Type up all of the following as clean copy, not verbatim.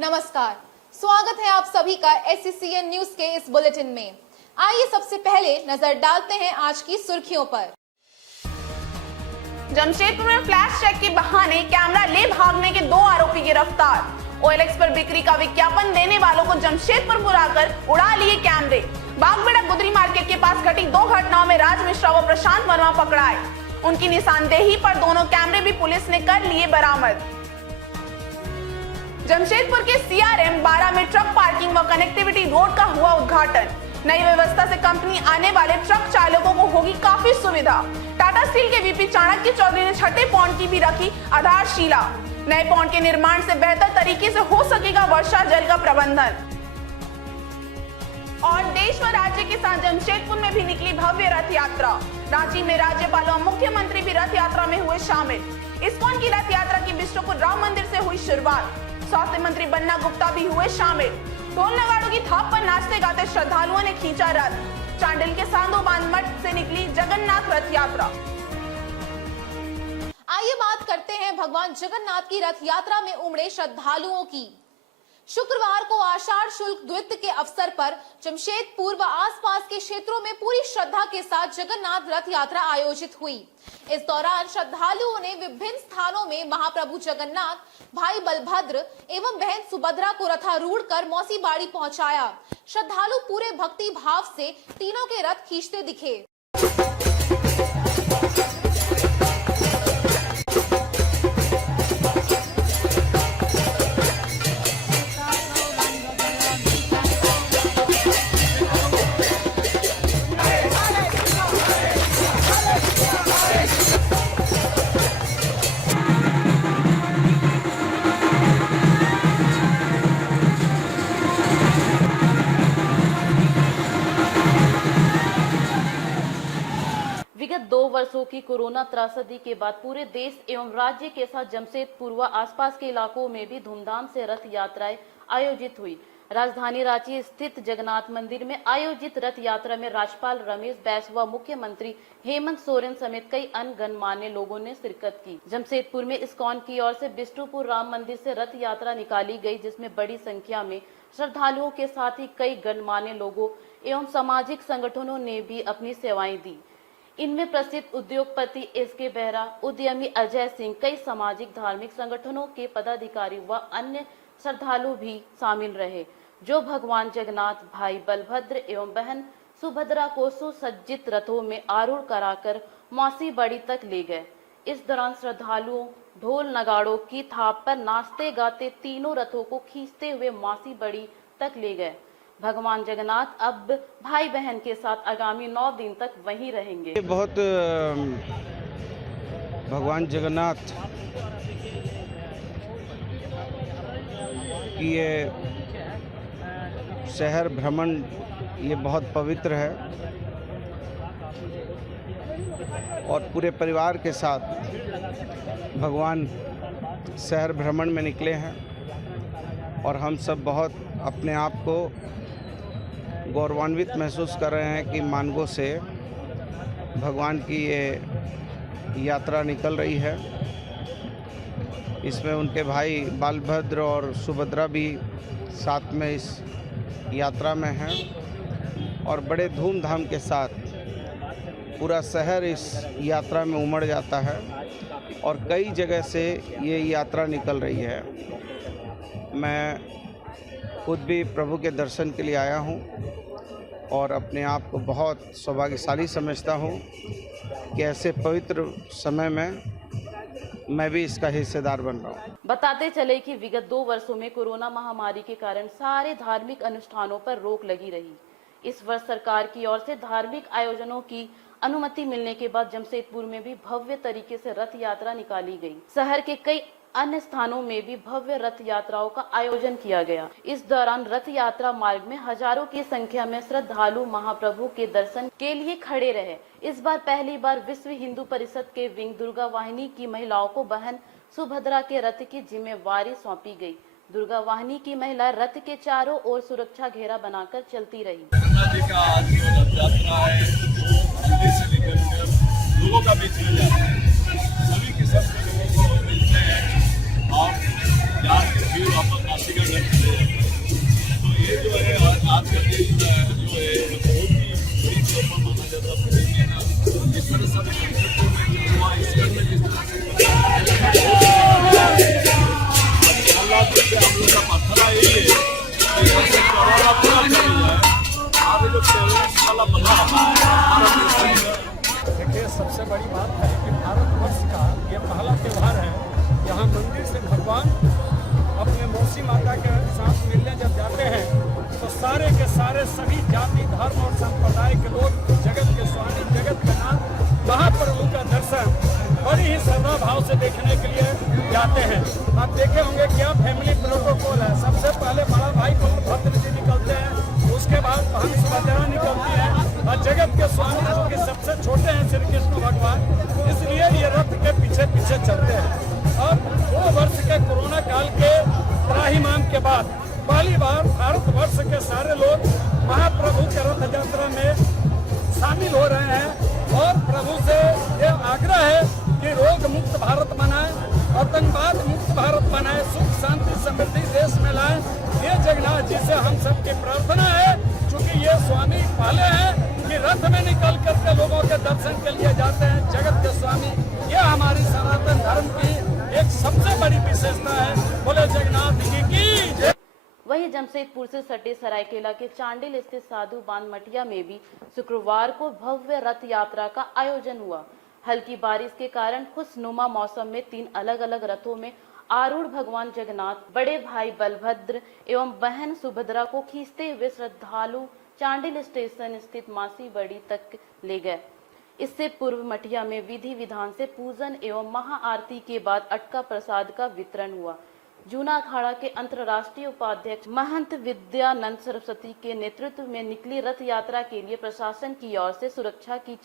नमस्कार, स्वागत है आप सभी का SCCN न्यूज के इस बुलेटिन में। आइए सबसे पहले नजर डालते हैं आज की सुर्खियों पर। जमशेदपुर में फ्लैश चेक के बहाने कैमरा ले भागने के 2 आरोपी गिरफ्तार। OLX पर बिक्री का विज्ञापन देने वालों को जमशेदपुर बुलाकर उड़ा लिए कैमरे। बागबेड़ा गुदरी मार्केट के पास घटी 2 घटनाओं में राज मिश्रा व प्रशांत वर्मा पकड़ाए। उनकी निशानदेही पर दोनों कैमरे भी पुलिस ने कर लिए बरामद। जमशेदपुर के CRM 12 में ट्रक पार्किंग व कनेक्टिविटी रोड का हुआ उद्घाटन। नई व्यवस्था से कंपनी आने वाले ट्रक चालकों को होगी काफी सुविधा। टाटा स्टील के VP चाणक्य चौधरी ने छठे पौंड की भी रखी आधारशिला। नए पौंड के निर्माण से बेहतर तरीके से हो सकेगा वर्षा जल का प्रबंधन। और देश व राज्य के साथ जमशेदपुर में भी निकली भव्य रथ यात्रा। रांची में राज्यपाल और मुख्यमंत्री भी रथ यात्रा में हुए शामिल। इस्कॉन की रथ यात्रा की बिष्टुपुर राम मंदिर से हुई शुरुआत। स्वास्थ्य मंत्री बन्ना गुप्ता भी हुए शामिल। ढोल नगाड़ों की थाप पर नाचते गाते श्रद्धालुओं ने खींचा रथ। चांडिल के सांदो बांध मठ से निकली जगन्नाथ रथ यात्रा। आइए बात करते हैं भगवान जगन्नाथ की रथ यात्रा में उमड़े श्रद्धालुओं की। शुक्रवार को आषाढ़ शुक्ल द्वितीया के अवसर पर जमशेदपुर व आसपास के क्षेत्रों में पूरी श्रद्धा के साथ जगन्नाथ रथ यात्रा आयोजित हुई। इस दौरान श्रद्धालुओं ने विभिन्न स्थानों में महाप्रभु जगन्नाथ, भाई बलभद्र एवं बहन सुभद्रा को रथारूढ़ कर मौसी बाड़ी पहुंचाया। श्रद्धालु पूरे भक्ति भाव से तीनों के रथ खींचते दिखे। विगत 2 वर्षों की कोरोना त्रासदी के बाद पूरे देश एवं राज्य के साथ जमशेदपुर व आसपास के इलाकों में भी धूमधाम से रथ यात्राएं आयोजित हुई। राजधानी रांची स्थित जगन्नाथ मंदिर में आयोजित रथ यात्रा में राज्यपाल रमेश बैस व मुख्यमंत्री हेमंत सोरेन समेत कई अन्य गणमान्य लोगों ने शिरकत की। जमशेदपुर में इस्कॉन की ओर से बिष्टुपुर राम मंदिर से रथ यात्रा निकाली गई, जिसमें बड़ी संख्या में श्रद्धालुओं के साथ ही कई गणमान्य लोगों एवं सामाजिक संगठनों ने भी अपनी सेवाएं दी। इनमें प्रसिद्ध उद्योगपति SK बेहरा, उद्यमी अजय सिंह, कई सामाजिक धार्मिक संगठनों के पदाधिकारी व अन्य श्रद्धालु भी शामिल रहे, जो भगवान जगन्नाथ, भाई बलभद्र एवं बहन सुभद्रा को सुसज्जित रथों में आरूढ़ कराकर मौसी बड़ी तक ले गए। इस दौरान श्रद्धालुओं ढोल नगाड़ों की थाप पर नाचते गाते तीनों रथों को खींचते हुए मौसी बड़ी तक ले गए। भगवान जगन्नाथ अब भाई बहन के साथ आगामी 9 दिन तक वहीं रहेंगे। बहुत भगवान जगन्नाथ की ये शहर भ्रमण ये बहुत पवित्र है और पूरे परिवार के साथ भगवान शहर भ्रमण में निकले हैं और हम सब बहुत अपने आप को गौरवान्वित महसूस कर रहे हैं कि मानगो से भगवान की ये यात्रा निकल रही है। इसमें उनके भाई बलभद्र और सुभद्रा भी साथ में इस यात्रा में हैं और बड़े धूमधाम के साथ पूरा शहर इस यात्रा में उमड़ जाता है और कई जगह से ये यात्रा निकल रही है। मैं खुद भी प्रभु के दर्शन के लिए आया हूँ और अपने आप को बहुत सौभाग्यशाली समझता हूँ कि ऐसे पवित्र समय में मैं भी इसका हिस्सेदार बन रहा हूँ। बताते चले कि विगत 2 वर्षों में कोरोना महामारी के कारण सारे धार्मिक अनुष्ठानों पर रोक लगी रही। इस वर्ष सरकार की ओर से धार्मिक आयोजनों की अनुमति मिलने के बाद जमशेदपुर में भी भव्य तरीके से रथ यात्रा निकाली गई। शहर के कई अन्य स्थानों में भी भव्य रथ यात्राओं का आयोजन किया गया। इस दौरान रथ यात्रा मार्ग में हजारों की संख्या में श्रद्धालु महाप्रभु के दर्शन के लिए खड़े रहे। इस बार पहली बार विश्व हिंदू परिषद के विंग दुर्गा वाहिनी की महिलाओं को बहन सुभद्रा के रथ की जिम्मेवारी सौंपी गई। दुर्गा वाहिनी की महिला रथ के चारों ओर सुरक्षा घेरा बनाकर चलती रही। लोगों का भी सभी किस्म के लोगों को मिलते हैं और जान के फिर वापस नासिका देखिए, सबसे बड़ी बात है कि भारतवर्ष का ये पहला त्यौहार है यहाँ मंदिर से भगवान अपने मौसी माता के साथ मिलने जब जाते हैं तो सारे के सारे सभी जाति धर्म और संप्रदाय के लोग जगत के स्वामी जगत के नाथ महाप्रभु का दर्शन बड़ी ही श्रद्धा भाव से देखने के लिए जाते हैं। आप देखे होंगे क्या फैमिली प्रोटोकॉल है। सबसे पहले बड़ा भाई बलभद्र जी निकलते हैं, उसके बाद बहन सुभद्रा निकलती है और जगत के स्वामी जो कि सबसे छोटे हैं श्री कृष्ण भगवान, इसलिए ये रथ के पीछे पीछे चलते हैं। और 2 वर्ष के कोरोना काल के त्राहिमाम के बाद पहली बार भारतवर्ष के सारे लोग महाप्रभु के रथ यात्रा में शामिल हो रहे हैं और प्रभु से ये आग्रह है कि रोग मुक्त भारत बनाए, आतंकवाद मुक्त भारत बनाए, सुख शांति समृद्धि देश में लाए। ये जगन्नाथ जी से हम सबकी प्रार्थना है, क्योंकि ये स्वामी पहले हैं कि रथ में निकल करके लोगों के दर्शन के लिए जाते हैं। जगत के स्वामी ये हमारी सनातन धर्म की एक सबसे बड़ी विशेषता है। बोले जगन्नाथ जी की जय। वहीं जमशेदपुर से सटे सरायकेला के चांडिल स्थित साधु बांध मटिया में भी शुक्रवार को भव्य रथ यात्रा का आयोजन हुआ। हल्की बारिश के कारण खुशनुमा मौसम में 3 अलग अलग रथों में आरूढ़ भगवान जगन्नाथ, बड़े भाई बलभद्र एवं बहन सुभद्रा को खींचते हुए श्रद्धालु चांडिल स्टेशन स्थित मासी बड़ी तक ले गए। इससे पूर्व मटिया में विधि विधान से पूजन एवं महाआरती के बाद अटका प्रसाद का वितरण हुआ। जूना अखाड़ा के अंतर्राष्ट्रीय उपाध्यक्ष महंत विद्यानंद सरस्वती के नेतृत्व में निकली रथ यात्रा के लिए प्रशासन की ओर से सुरक्षा की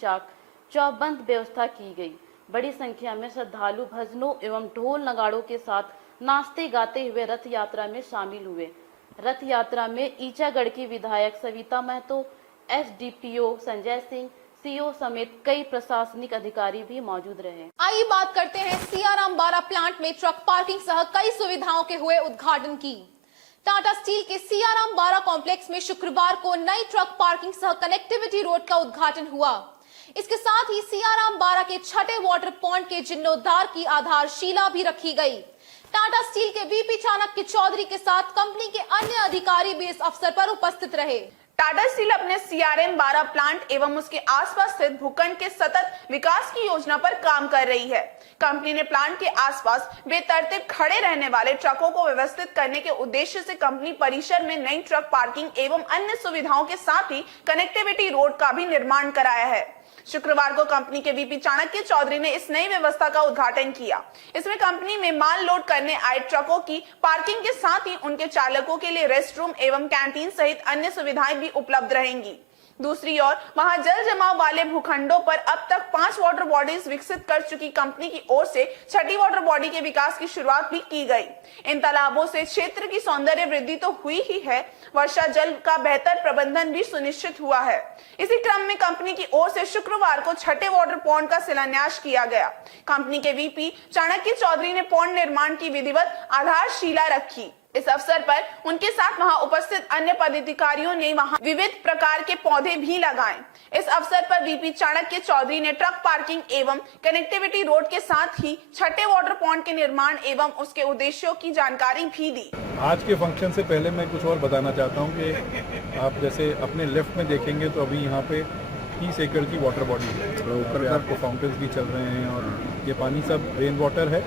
चौबंद व्यवस्था की गई। बड़ी संख्या में श्रद्धालु भजनों एवं ढोल नगाड़ों के साथ नाचते गाते हुए रथ यात्रा में शामिल हुए। रथ यात्रा में ईचागढ़ की विधायक सविता महतो, एसडीपीओ संजय सिंह, सीओ समेत कई प्रशासनिक अधिकारी भी मौजूद रहे। आइए बात करते हैं सियाराम बारा प्लांट में ट्रक पार्किंग सह कई सुविधाओं के हुए उद्घाटन की। टाटा स्टील के सियाराम बारा कॉम्प्लेक्स में शुक्रवार को नई ट्रक पार्किंग सह कनेक्टिविटी रोड का उद्घाटन हुआ। इसके साथ ही सियाराम बारा के छठे वाटर पॉइंट के जीर्णोद्धार की आधारशिला भी रखी गई। टाटा स्टील के वीपी चाणक्य चौधरी के साथ कंपनी के अन्य अधिकारी भी इस अवसर पर उपस्थित रहे। टाटा स्टील अपने सीआरएम 12 प्लांट एवं उसके आसपास स्थित भूखंड के सतत विकास की योजना पर काम कर रही है। कंपनी ने प्लांट के आसपास बेतरतीब खड़े रहने वाले ट्रकों को व्यवस्थित करने के उद्देश्य से कंपनी परिसर में नई ट्रक पार्किंग एवं अन्य सुविधाओं के साथ ही कनेक्टिविटी रोड का भी निर्माण कराया है। शुक्रवार को कंपनी के वीपी चाणक्य चौधरी ने इस नई व्यवस्था का उद्घाटन किया। इसमें कंपनी में माल लोड करने आए ट्रकों की पार्किंग के साथ ही उनके चालकों के लिए रेस्ट रूम एवं कैंटीन सहित अन्य सुविधाएं भी उपलब्ध रहेंगी। दूसरी ओर वहां जल जमाव वाले भूखंडों पर अब तक 5 वाटर बॉडीज विकसित कर चुकी कंपनी की ओर से छठी वाटर बॉडी के विकास की शुरुआत भी की गई। इन तालाबों से क्षेत्र की सौंदर्य वृद्धि तो हुई ही है, वर्षा जल का बेहतर प्रबंधन भी सुनिश्चित हुआ है। इसी क्रम में कंपनी की ओर से शुक्रवार को छठे वाटर पॉइंट का शिलान्यास किया गया। कंपनी के वीपी चाणक्य चौधरी ने पॉइंट निर्माण की विधिवत आधारशिला रखी। इस अवसर पर उनके साथ वहां उपस्थित अन्य पदाधिकारियों ने वहां विविध प्रकार के पौधे भी लगाए। इस अवसर पर वीपी चाणक्य चौधरी ने ट्रक पार्किंग एवं कनेक्टिविटी रोड के साथ ही छठे वाटर पॉइंट के निर्माण एवं उसके उद्देश्यों की जानकारी भी दी। आज के फंक्शन से पहले मैं कुछ और बताना चाहता हूं कि आप जैसे अपने लेफ्ट में देखेंगे तो अभी यहाँ पे 30 एकड़ की वाटर बॉडी है। ऊपर आपको फाउंटेन्स भी चल रहे हैं और ये पानी सब रेन वाटर है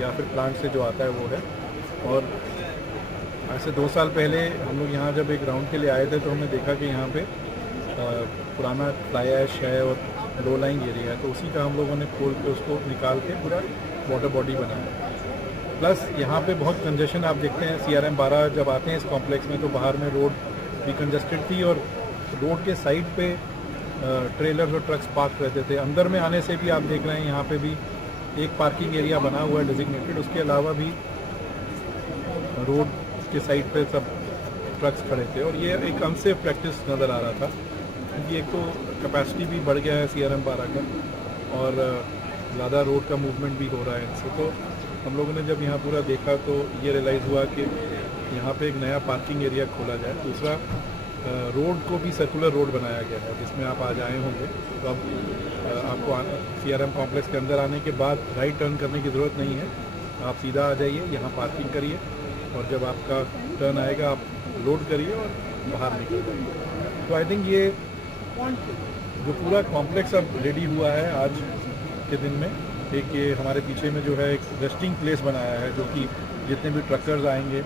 या फिर प्लांट से जो आता है वो है। और ऐसे 2 साल पहले हम लोग यहाँ जब एक राउंड के लिए आए थे तो हमने देखा कि यहाँ पे पुराना फ्लाई ऐश है और लो लाइंग एरिया है, तो उसी का हम लोगों ने खोल के उसको निकाल के पूरा वाटर बॉडी बनाया। प्लस यहाँ पे बहुत कंजेशन आप देखते हैं। CRM 12 जब आते हैं इस कॉम्प्लेक्स में तो बाहर में रोड भी कंजेस्टेड थी और रोड के साइड पे ट्रेलर्स और ट्रक्स पार्क रहते थे। अंदर में आने से भी आप देख रहे हैं यहाँ पे भी एक पार्किंग एरिया बना हुआ है डेजिग्नेटेड। उसके अलावा भी रोड के साइड पे सब ट्रक्स खड़े थे और ये एक अनसेफ प्रैक्टिस नज़र आ रहा था, क्योंकि एक तो कैपेसिटी भी बढ़ गया है CRM 12 का और ज़्यादा रोड का मूवमेंट भी हो रहा है इनसे। तो हम लोगों ने जब यहाँ पूरा देखा तो ये रियलाइज़ हुआ कि यहाँ पे एक नया पार्किंग एरिया खोला जाए। दूसरा रोड को भी सर्कुलर रोड बनाया गया है, जिसमें आप आज आए होंगे तो अब आपको CRM कॉम्प्लेक्स के अंदर आने के बाद राइट टर्न करने की ज़रूरत नहीं है, आप सीधा आ जाइए, यहाँ पार्किंग करिए और जब आपका टर्न आएगा आप लोड करिए और बाहर निकल जाइए। तो आई थिंक ये जो पूरा कॉम्प्लेक्स अब रेडी हुआ है आज के दिन में, एक ये हमारे पीछे में जो है एक रेस्टिंग प्लेस बनाया है, जो कि जितने भी ट्रकर्स आएंगे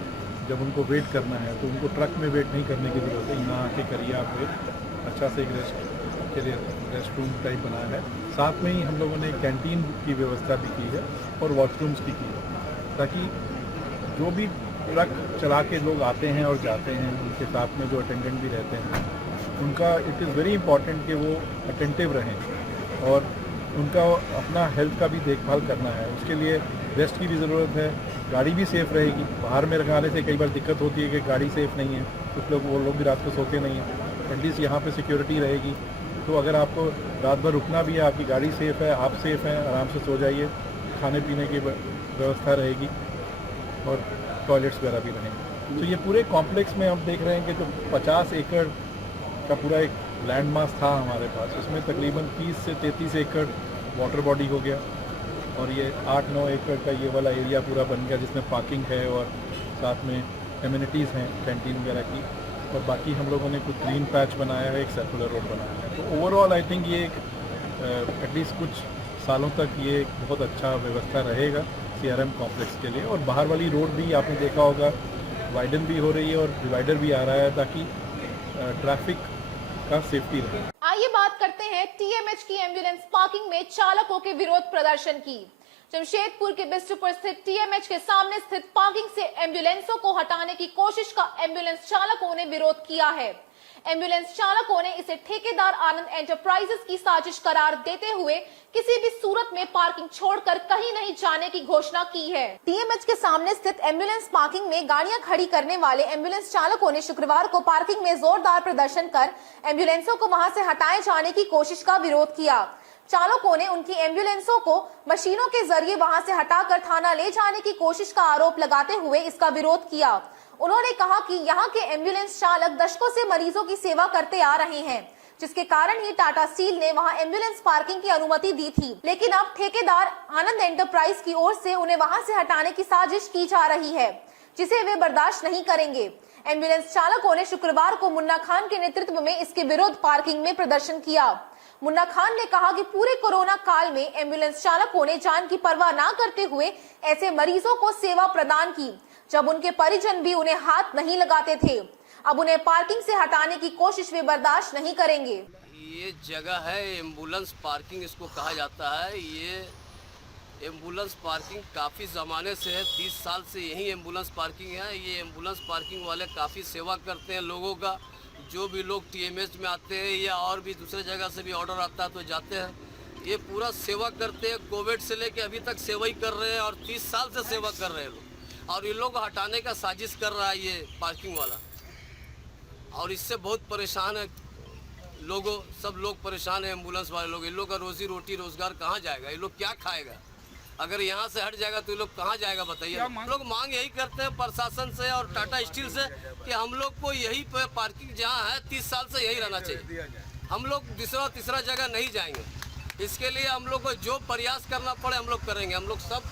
जब उनको वेट करना है तो उनको ट्रक में वेट नहीं करने की ज़रूरत है, यहाँ आके करिए आप वेट। अच्छा से एक रेस्ट के लिए रेस्ट रूम टाइप बनाया है, साथ में ही हम लोगों ने कैंटीन की व्यवस्था भी की है और वॉशरूम्स भी की है, ताकि जो भी ट्रक चला के लोग आते हैं और जाते हैं उनके साथ में जो अटेंडेंट भी रहते हैं, उनका इट इज़ वेरी इंपॉर्टेंट कि वो अटेंटिव रहें और उनका अपना हेल्थ का भी देखभाल करना है, उसके लिए रेस्ट की भी ज़रूरत है, गाड़ी भी सेफ़ रहेगी। बाहर में लगाने से कई बार दिक्कत होती है कि गाड़ी सेफ़ नहीं है, कुछ लोग वो लोग भी रात को सोते नहीं हैं, एटलीस्ट यहाँ पे सिक्योरिटी रहेगी। तो अगर आपको रात भर रुकना भी है, आपकी गाड़ी सेफ़ है, आप सेफ़ हैं, आराम से सो जाइए, खाने पीने की व्यवस्था रहेगी और टॉयलेट्स वगैरह भी रहेंगे। तो ये पूरे कॉम्प्लेक्स में हम देख रहे हैं कि जो 50 एकड़ का पूरा एक लैंड मास था हमारे पास, उसमें तकरीबन 30 से 33 एकड़ वाटर बॉडी हो गया और ये 8-9 एकड़ का ये वाला एरिया पूरा बन गया, जिसमें पार्किंग है और साथ में एमिनिटीज़ हैं कैंटीन वगैरह की, और बाकी हम लोगों ने कुछ ग्रीन पैच बनाया है, एक सर्कुलर रोड बनाया है। तो ओवरऑल आई थिंक ये एटलीस्ट कुछ सालों तक ये बहुत अच्छा व्यवस्था रहेगा CRM कॉम्प्लेक्स के लिए। और बाहर वाली रोड भी आपने देखा होगा वाइडन भी हो रही है और डिवाइडर भी आ रहा है, ताकि ट्रैफिक का सेफ्टी रहे। आइए बात करते हैं TMH की एम्बुलेंस पार्किंग में चालकों के विरोध प्रदर्शन की। जमशेदपुर के बिष्टुपुर स्थित TMH के सामने स्थित पार्किंग से एम्बुलेंसों को हटाने की कोशिश का एम्बुलेंस चालकों ने विरोध किया है। एम्बुलेंस चालकों ने इसे ठेकेदार आनंद एंटरप्राइजेस की साजिश करार देते हुए किसी भी सूरत में पार्किंग छोड़कर कहीं नहीं जाने की घोषणा की है। TMH के सामने स्थित एम्बुलेंस पार्किंग में गाड़ियां खड़ी करने वाले एम्बुलेंस चालकों ने शुक्रवार को पार्किंग में जोरदार प्रदर्शन कर एम्बुलेंसों को वहां से हटाए जाने की कोशिश का विरोध किया। चालकों ने उनकी एम्बुलेंसों को मशीनों के जरिए वहां से हटाकर थाना ले जाने की कोशिश का आरोप लगाते हुए इसका विरोध किया। उन्होंने कहा कि यहाँ के एम्बुलेंस चालक दशकों से मरीजों की सेवा करते आ रहे हैं, जिसके कारण ही टाटा स्टील ने वहां एम्बुलेंस पार्किंग की अनुमति दी थी, लेकिन अब ठेकेदार आनंद एंटरप्राइज की ओर से उन्हें वहां से हटाने की साजिश की जा रही है, जिसे वे बर्दाश्त नहीं करेंगे। एम्बुलेंस चालकों ने शुक्रवार को मुन्ना खान के नेतृत्व में इसके विरोध पार्किंग में प्रदर्शन किया। मुन्ना खान ने कहा कि पूरे कोरोना काल में एम्बुलेंस चालकों ने जान की परवाह न करते हुए ऐसे मरीजों को सेवा प्रदान की, जब उनके परिजन भी उन्हें हाथ नहीं लगाते थे। अब उन्हें पार्किंग से हटाने की कोशिश वे बर्दाश्त नहीं करेंगे। ये जगह है एम्बुलेंस पार्किंग इसको कहा जाता है। ये एम्बुलेंस पार्किंग काफ़ी ज़माने से है, 30 साल से यही एम्बुलेंस पार्किंग है। ये एम्बुलेंस पार्किंग वाले काफ़ी सेवा करते हैं लोगों का। जो भी लोग TMH में आते हैं या और भी दूसरे जगह से भी ऑर्डर आता है तो जाते हैं। ये पूरा सेवा करते हैं, कोविड से लेके अभी तक सेवा ही कर रहे हैं और 30 साल से सेवा कर रहे हैं लोग। और ये लोग हटाने का साजिश कर रहा है ये पार्किंग वाला, और इससे बहुत परेशान है लोगों, सब लोग परेशान है एम्बुलेंस वाले लोग। इन लोग का रोजी रोटी रोजगार कहाँ जाएगा? ये लोग क्या खाएगा? अगर यहाँ से हट जाएगा तो ये लोग कहाँ जाएगा बताइए। हम लोग मांग यही करते हैं प्रशासन से और टाटा स्टील से कि हम लोग को यही पार्किंग जहाँ है 30 साल से यही रहना चाहिए। हम लोग दूसरा तीसरा जगह नहीं जाएंगे। इसके लिए हम लोग को जो प्रयास करना पड़े हम लोग करेंगे। हम लोग सब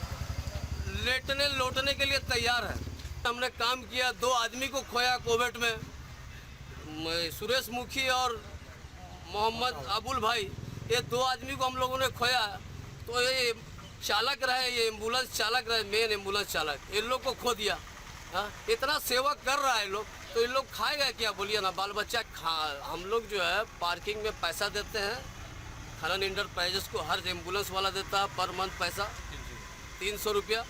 लेटने लौटने के लिए तैयार है। हमने काम किया, 2 आदमी को खोया कोविड में, सुरेश मुखी और मोहम्मद अबुल भाई, ये 2 आदमी को हम लोगों ने खोया। तो ये चालक रहे, ये एम्बुलेंस चालक रहे, मेन एम्बुलेंस चालक, इन लोग को खो दिया। हाँ, इतना सेवा कर रहा है लोग, तो इन लोग खाएगा क्या बोलिए ना? बाल बच्चा हम लोग जो है पार्किंग में पैसा देते हैं, खनन इंटरप्राइजेस को हर एम्बुलेंस वाला देता है पर मंथ पैसा 300 रुपया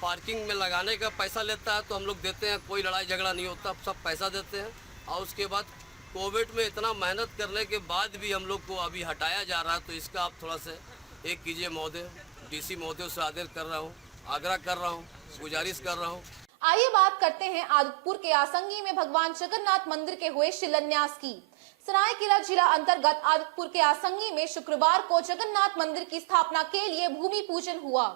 पार्किंग में लगाने का पैसा लेता है, तो हम लोग देते हैं। कोई लड़ाई झगड़ा नहीं होता, सब पैसा देते हैं। और उसके बाद कोविड में इतना मेहनत करने के बाद भी हम लोग को अभी हटाया जा रहा है, तो इसका आप थोड़ा सा एक कीजिए महोदय। DC महोदय से आदेश कर रहा हूँ, आग्रह कर रहा हूँ, गुजारिश कर रहा हूँ। आइए बात करते हैं आदितपुर के आसंगी में भगवान जगन्नाथ मंदिर के हुए शिलान्यास की। सरायकेला जिला अंतर्गत आदितपुर के आसंगी में शुक्रवार को जगन्नाथ मंदिर की स्थापना के लिए भूमि पूजन हुआ।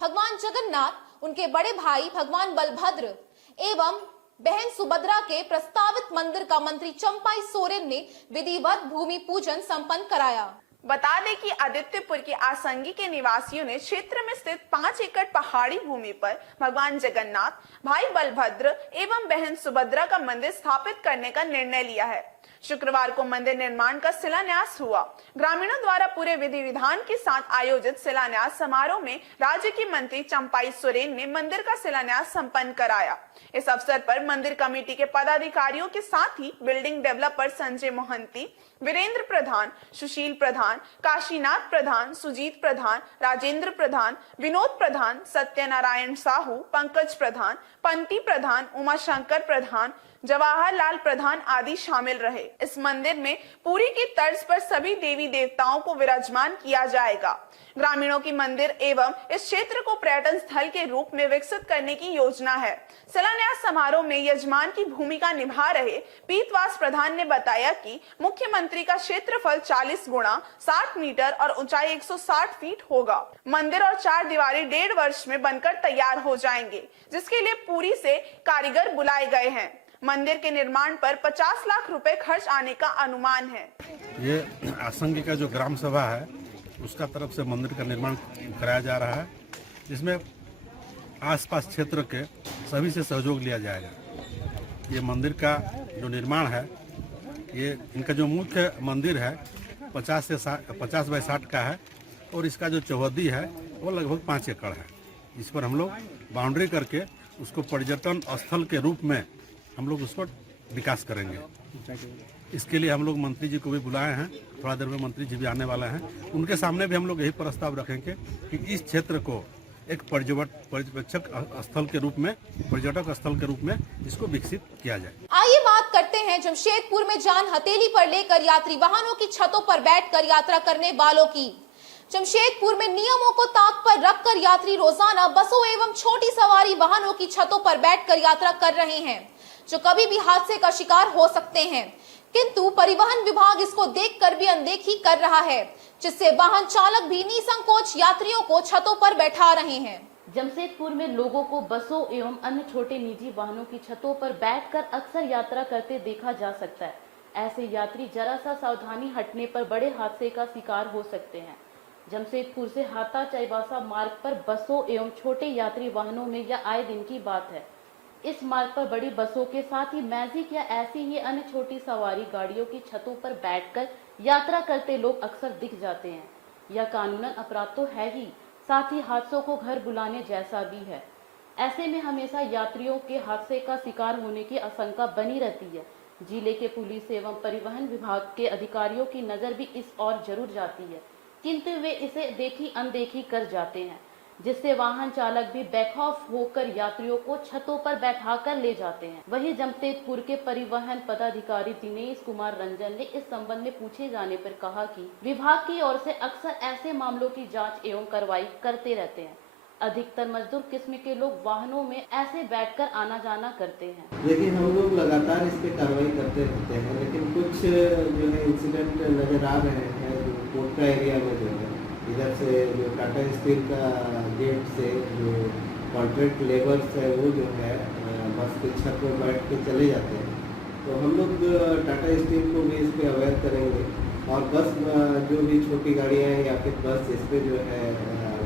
भगवान जगन्नाथ, उनके बड़े भाई भगवान बलभद्र एवं बहन सुभद्रा के प्रस्तावित मंदिर का मंत्री चंपाई सोरेन ने विधिवत भूमि पूजन संपन्न कराया। बता दें कि आदित्यपुर की आसंगी के निवासियों ने क्षेत्र में स्थित 5 एकड़ पहाड़ी भूमि पर भगवान जगन्नाथ, भाई बलभद्र एवं बहन सुभद्रा का मंदिर स्थापित करने का निर्णय लिया है। शुक्रवार को मंदिर निर्माण का शिलान्यास हुआ। ग्रामीणों द्वारा पूरे विधि विधान के साथ आयोजित शिलान्यास समारोह में राज्य की मंत्री चंपाई सोरेन ने मंदिर का शिलान्यास संपन्न कराया। इस अवसर पर मंदिर कमेटी के पदाधिकारियों के साथ ही बिल्डिंग डेवलपर संजय मोहंती, वीरेंद्र प्रधान, सुशील प्रधान, काशीनाथ प्रधान, सुजीत प्रधान, राजेंद्र प्रधान, विनोद प्रधान, सत्यनारायण साहू, पंकज प्रधान, पंती प्रधान, उमाशंकर प्रधान, जवाहरलाल प्रधान आदि शामिल रहे। इस मंदिर में पुरी की तर्ज पर सभी देवी देवताओं को विराजमान किया जाएगा। ग्रामीणों की मंदिर एवं इस क्षेत्र को पर्यटन स्थल के रूप में विकसित करने की योजना है। शिलान्यास समारोह में यजमान की भूमिका निभा रहे पीतवास प्रधान ने बताया कि मुख्यमंत्री का क्षेत्रफल 40 गुणा 60 मीटर और ऊंचाई 160 फीट होगा। मंदिर और 4 दीवारी 1.5 वर्ष में बनकर तैयार हो जाएंगे, जिसके लिए पुरी से कारीगर बुलाए गए हैं। मंदिर के निर्माण पर 50 लाख रुपए खर्च आने का अनुमान है। ये आसंगी का जो ग्राम सभा है उसका तरफ से मंदिर का निर्माण कराया जा रहा है, जिसमें आसपास क्षेत्र के सभी से सहयोग लिया जाएगा। ये मंदिर का जो निर्माण है, ये इनका जो मुख्य मंदिर है 50 बाई 60 का है और इसका जो चौहद्दी है वो लगभग 5 एकड़ है। इस पर हम लोग बाउंड्री करके उसको पर्यटन स्थल के रूप में हम लोग उसको विकास करेंगे। इसके लिए हम लोग मंत्री जी को भी बुलाए हैं, थोड़ा देर में मंत्री जी भी आने वाले हैं। उनके सामने भी हम लोग यही प्रस्ताव रखेंगे कि इस क्षेत्र को एक पर्यवेक्षक स्थल के रूप में, पर्यटक स्थल के रूप में इसको विकसित किया जाए। आइए बात करते हैं जमशेदपुर में जान हथेली पर लेकर यात्री वाहनों की छतों पर बैठकर यात्रा करने वालों की। जमशेदपुर में नियमों को ताक पर रखकर यात्री रोजाना बसों एवं छोटी सवारी वाहनों की छतों पर बैठकर यात्रा कर रहे हैं, जो कभी भी हादसे का शिकार हो सकते हैं। किंतु परिवहन विभाग इसको देखकर भी अनदेखी कर रहा है, जिससे वाहन चालक भी निसंकोच यात्रियों को छतों पर बैठा रहे हैं। जमशेदपुर में लोगों को बसों एवं अन्य छोटे निजी वाहनों की छतों पर बैठकर अक्सर यात्रा करते देखा जा सकता है। ऐसे यात्री जरा सा सावधानी हटने पर बड़े हादसे का शिकार हो सकते हैं। जमशेदपुर से हाता चाईबासा मार्ग पर बसों एवं छोटे यात्री वाहनों में यह आए दिन की बात है। इस मार्ग पर बड़ी बसों के साथ ही मैजिक या ऐसी ही अन्य छोटी सवारी गाड़ियों की छतों पर बैठकर यात्रा करते लोग अक्सर दिख जाते हैं। यह कानूनन अपराध तो है ही, साथ ही हादसों को घर बुलाने जैसा भी है। ऐसे में हमेशा यात्रियों के हादसे का शिकार होने की आशंका बनी रहती है। जिले के पुलिस एवं परिवहन विभाग के अधिकारियों की नजर भी इस ओर जरूर जाती है, किंतु वे इसे देखी अनदेखी कर जाते हैं, जिससे वाहन चालक भी बेखौफ होकर यात्रियों को छतों पर बैठाकर ले जाते हैं। वहीं जमशेदपुर के परिवहन पदाधिकारी दिनेश कुमार रंजन ने इस संबंध में पूछे जाने पर कहा कि विभाग की ओर से अक्सर ऐसे मामलों की जांच एवं कार्रवाई करते रहते हैं। अधिकतर मजदूर किस्म के लोग वाहनों में ऐसे बैठकर आना जाना करते हैं। लेकिन हम लोग लगातार इस पे कार्रवाई करते रहते हैं, लेकिन कुछ जो है इंसिडेंट नजर आ रहे हैं। कोटका एरिया में जो है इधर से जो टाटा स्टील का गेट से जो कॉन्ट्रैक्ट लेबर्स है वो जो है बस की छत पर बैठ के चले जाते हैं। तो हम लोग टाटा स्टील को भी इस पर अवेयर करेंगे और बस जो भी छोटी गाड़ियाँ हैं या फिर बस जिस पे जो है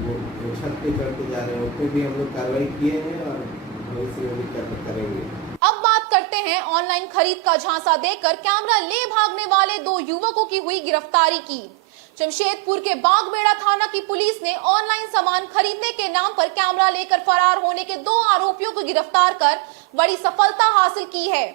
वो छत पे चढ़ के जा रहे हैं उन पर भी हम लोग कार्रवाई किए हैं और भविष्य में भी करेंगे। अब बात करते हैं ऑनलाइन खरीद का झांसा देकर कैमरा ले भागने वाले 2 युवकों की हुई गिरफ्तारी की। जमशेदपुर के बागबेड़ा थाना की पुलिस ने ऑनलाइन सामान खरीदने के नाम पर कैमरा लेकर फरार होने के 2 आरोपियों को गिरफ्तार कर बड़ी सफलता हासिल की है।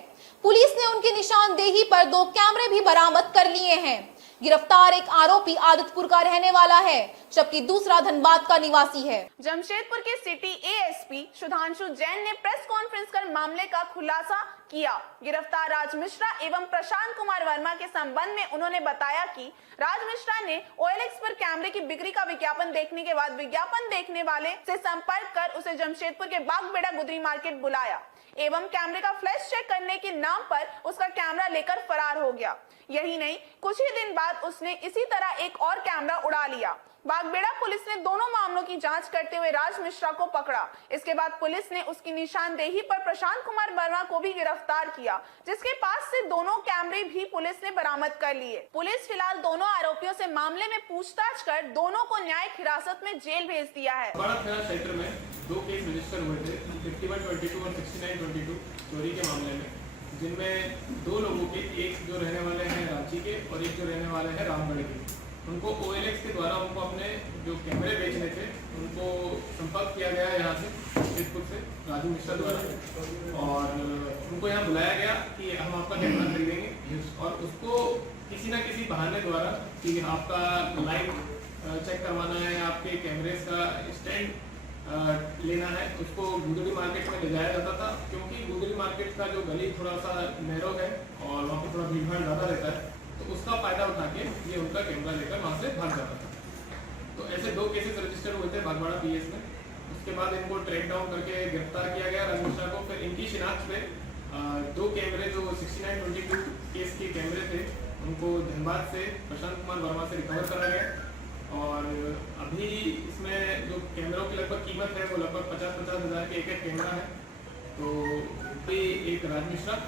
पुलिस ने उनकी निशानदेही पर 2 कैमरे भी बरामद कर लिए हैं। गिरफ्तार एक आरोपी आदित्यपुर का रहने वाला है, जबकि दूसरा धनबाद का निवासी है। जमशेदपुर के सिटी एएसपी सुधांशु जैन ने प्रेस कॉन्फ्रेंस कर मामले का खुलासा किया। गिरफ्तार राज मिश्रा एवं प्रशांत कुमार वर्मा के संबंध में उन्होंने बताया कि राज मिश्रा ने OLX पर कैमरे की बिक्री का विज्ञापन देखने के बाद विज्ञापन देखने वाले से संपर्क कर उसे जमशेदपुर के बागबेड़ा गुदरी मार्केट बुलाया। एवं कैमरे का फ्लैश चेक करने के नाम पर उसका कैमरा लेकर फरार हो गया। यही नहीं, कुछ ही दिन बाद उसने इसी तरह एक और कैमरा उड़ा लिया। बागबेड़ा पुलिस ने दोनों मामलों की जांच करते हुए राज मिश्रा को पकड़ा। इसके बाद पुलिस ने उसकी निशानदेही पर प्रशांत कुमार वर्मा को भी गिरफ्तार किया, जिसके पास से दोनों कैमरे भी पुलिस ने बरामद कर लिए। पुलिस फिलहाल दोनों आरोपियों से मामले में पूछताछ कर दोनों को न्यायिक हिरासत में जेल भेज दिया है। थाना क्षेत्र में 2 केस रजिस्टर हुए थे, 5122 और 6922 चोरी के मामले में, जिनमें 2 लोगों के, एक जो रहने वाले हैं रांची के और एक जो रहने वाले हैं रामगढ़ के, उनको OLX के द्वारा उनको अपने जो कैमरे बेचने थे उनको संपर्क किया गया यहाँ से जमशेदपुर से राजू मिश्रा द्वारा, और उनको यहाँ बुलाया गया कि हम आपका कैमरा खरीदेंगे और उसको किसी ना किसी बहाने द्वारा कि आपका लाइट चेक करवाना है, आपके कैमरेज का स्टैंड लेना है, उसको गुदड़ी मार्केट में ले जाया जाता था। क्योंकि गुदड़ी मार्केट का जो गली थोड़ा सा नैरो है और वहाँ पर थोड़ा भीड़ भाड़ ज़्यादा रहता है, तो उसका फायदा उठा के ये उनका कैमरा लेकर वहाँ से भाग जाता था। तो ऐसे 2 केसेस रजिस्टर हुए थे बागबाड़ा PS में। उसके बाद इनको ट्रैक डाउन करके गिरफ्तार किया गया राज मिश्रा को। फिर इनकी शिनाख्त पे 2 कैमरे जो 6922 केस के कैमरे थे उनको धनबाद से प्रशांत कुमार वर्मा से रिकवर करा गया, और अभी इसमें जो कैमरों की लगभग कीमत है वो लगभग 50-50 हज़ार के एक कैमरा है। तो एक राज मिश्रा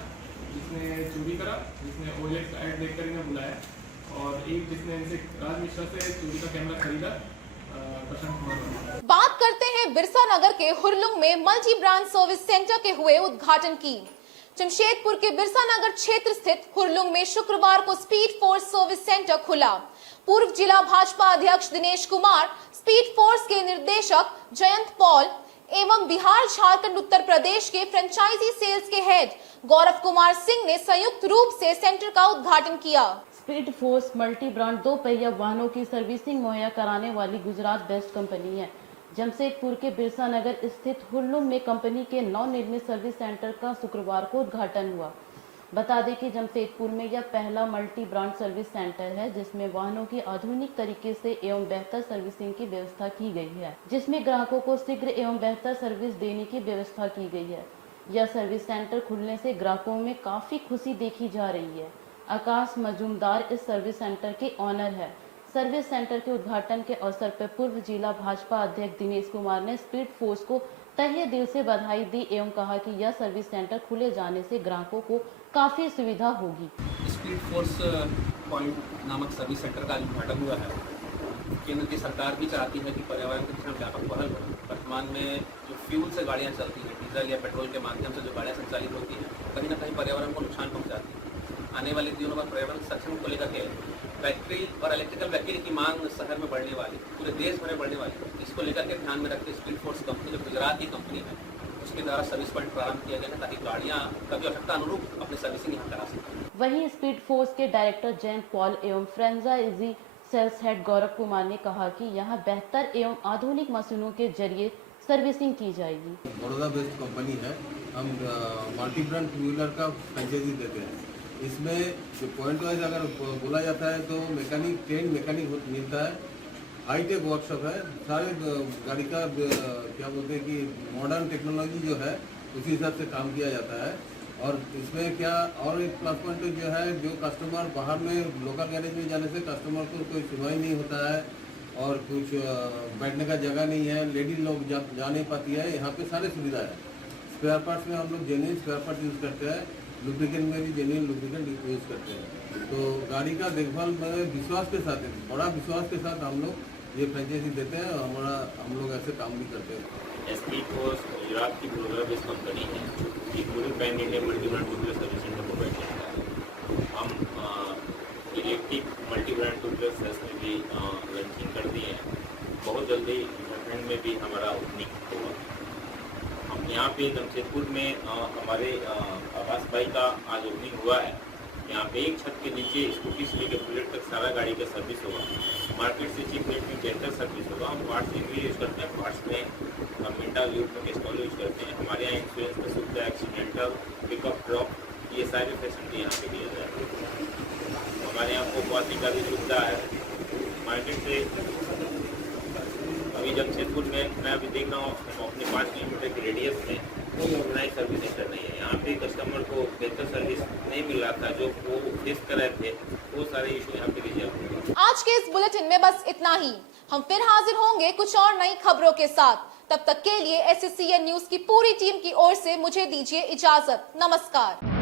जिसने चोरी करा, जिसने OLX का ऐड देखकर इन्हें बुलाया, और एक जिसने इनसे राज मिश्रा से चोरी का कैमरा खरीदा प्रशांत कुमार। बात करते हैं बिरसा नगर के हुरलुंग में मल्टी ब्रांड सर्विस सेंटर के हुए उद्घाटन की। जमशेदपुर के बिरसा नगर क्षेत्र स्थित हुरलुंग में शुक्रवार को स्पीड फोर्स सर्विस सेंटर खुला। पूर्व जिला भाजपा अध्यक्ष दिनेश कुमार, स्पीड फोर्स के निर्देशक जयंत पॉल एवं बिहार, झारखंड, उत्तर प्रदेश के फ्रेंचाइजी सेल्स के हेड गौरव कुमार सिंह ने संयुक्त रूप से सेंटर का उद्घाटन किया। स्पीड फोर्स मल्टी ब्रांड 2 पहिया वाहनों की सर्विसिंग मुहैया कराने वाली गुजरात बेस्ट कंपनी है। जमशेदपुर के बिरसा नगर स्थित हुरलुंग में कंपनी के नवनिर्मित सर्विस सेंटर का शुक्रवार को उद्घाटन हुआ। बता दें कि जमशेदपुर में यह पहला मल्टी ब्रांड सर्विस सेंटर है जिसमें वाहनों की आधुनिक तरीके से एवं बेहतर सर्विसिंग की व्यवस्था की गई है, जिसमें ग्राहकों को शीघ्र एवं बेहतर सर्विस देने की व्यवस्था की गई है। यह सर्विस सेंटर खुलने से ग्राहकों में काफी खुशी देखी जा रही है। आकाश मजूमदार इस सर्विस सेंटर के ऑनर है। सर्विस सेंटर के उद्घाटन के अवसर पर पूर्व जिला भाजपा अध्यक्ष दिनेश कुमार ने स्पीड फोर्स को तहे दिल से बधाई दी एवं कहा कि यह सर्विस सेंटर खुले जाने से ग्राहकों को काफी सुविधा होगी। स्पीड फोर्स पॉइंट नामक सर्विस सेंटर का उद्घाटन हुआ है। केंद्र की सरकार भी चाहती है कि पर्यावरण की दिशा में व्यापक पहल हो। वर्तमान में जो फ्यूल से गाड़ियाँ चलती हैं, डीजल या पेट्रोल के माध्यम से जो गाड़ियाँ संचालित होती हैं, कहीं ना कहीं पर्यावरण को नुकसान पहुँचाती है। आने वाले दिनों में पर्यावरण संरक्षण को लेकर के बैटरी और इलेक्ट्रिकल व्हीकल की मांग शहर में बढ़ने वाली, पूरे देश भर में बढ़ने वाली, इसको लेकर के ध्यान में रखते स्पीड फोर्स कंपनी जो गुजरात की कंपनी है उसके द्वारा सर्विस पॉइंट प्रारंभ किया गया है ताकि गाड़ियाँ कभी आवश्यकता अनुरूप अपनी सर्विसिंग यहाँ करा सकें। वहीं स्पीड फोर्स के डायरेक्टर जयंत पॉल एवं franchise sales head Gaurav Kumar ने कहा कि यहाँ बेहतर एवं आधुनिक मशीनों के जरिए सर्विसिंग की जाएगी। बड़ौदा बेस्ड कंपनी है, हम मल्टी ब्रांड टू व्हीलर का फ्रेंचाइजी देते हैं। इसमें जो पॉइंट वाइज अगर बोला जाता है तो मैकेनिक, ट्रेन मैकेनिक मिलता है, हाईटेक वर्कशॉप है, सारे गाड़ी का क्या बोलते हैं कि मॉडर्न टेक्नोलॉजी जो है उसी हिसाब से काम किया जाता है। और इसमें क्या और एक प्लस पॉइंट जो है, जो कस्टमर बाहर में लोकल गैरेज में जाने से कस्टमर को कोई सुनवाई नहीं होता है और कुछ बैठने का जगह नहीं है, लेडीज लोग जा नहीं पाती है। यहाँ पे सारी सुविधा है। स्पेयर पार्ट्स में हम लोग जेन्युइन स्पेयर पार्ट यूज़ करते हैं, लुब्रिकेंट में भी जेन्युइन लुब्रिकेंट यूज़ करते हैं। तो गाड़ी का देखभाल में विश्वास के साथ, बड़ा विश्वास के साथ हम लोग ये फ्रेंचाइजी देते हैं। हम लोग ऐसे काम भी करते हैं। स्पीड फोर्स गुजरात की बड़ौदा बेस्ड कंपनी है, ये पूरे pan India multi brand two wheeler service centre provide करता है। हम electric multi brand two wheeler sales में भी लॉन्चिंग कर दिए हैं। बहुत जल्दी झारखंड में भी हमारा ओपनिंग होगा। हम यहाँ पे जमशेदपुर में हमारे आवास भाई का आज ओपनिंग हुआ है। यहाँ पे एक छत के नीचे स्कूटी से लेकर बुलेट तक सारा गाड़ी का सर्विस होगा। मार्केट से चीप रेट में बेहतर सर्विस होगा। हम पार्ट्स भी यूज़ करते हैं, पार्ट्स में हम मिंटा यूज में कैस्ट्रॉल यूज करते हैं। हमारे यहाँ इंश्योरेंस का सुविधा, एक्सीडेंटल, पिकअप ड्रॉप, ये सारी फैसिलिटी यहाँ पे दिया जाए। हमारे यहाँ को क्वालिटी का भी सुविधा है। मार्केट से अभी जमशेदपुर में मैं अभी देख रहा हूँ अपने 5 किलोमीटर के रेडियस में कोई ऑर्गेनाइज सर्विस सेंटर नहीं है। यहाँ पे कस्टमर को बेहतर सर्विस नहीं मिल रहा था, जो वो फेस कर रहे थे, वो सारे इशू यहाँ पे रिजॉल्व हुए। आज के इस बुलेटिन में बस इतना ही। हम फिर हाजिर होंगे कुछ और नई खबरों के साथ। तब तक के लिए SCN न्यूज की पूरी टीम की ओर से मुझे दीजिए इजाजत। नमस्कार।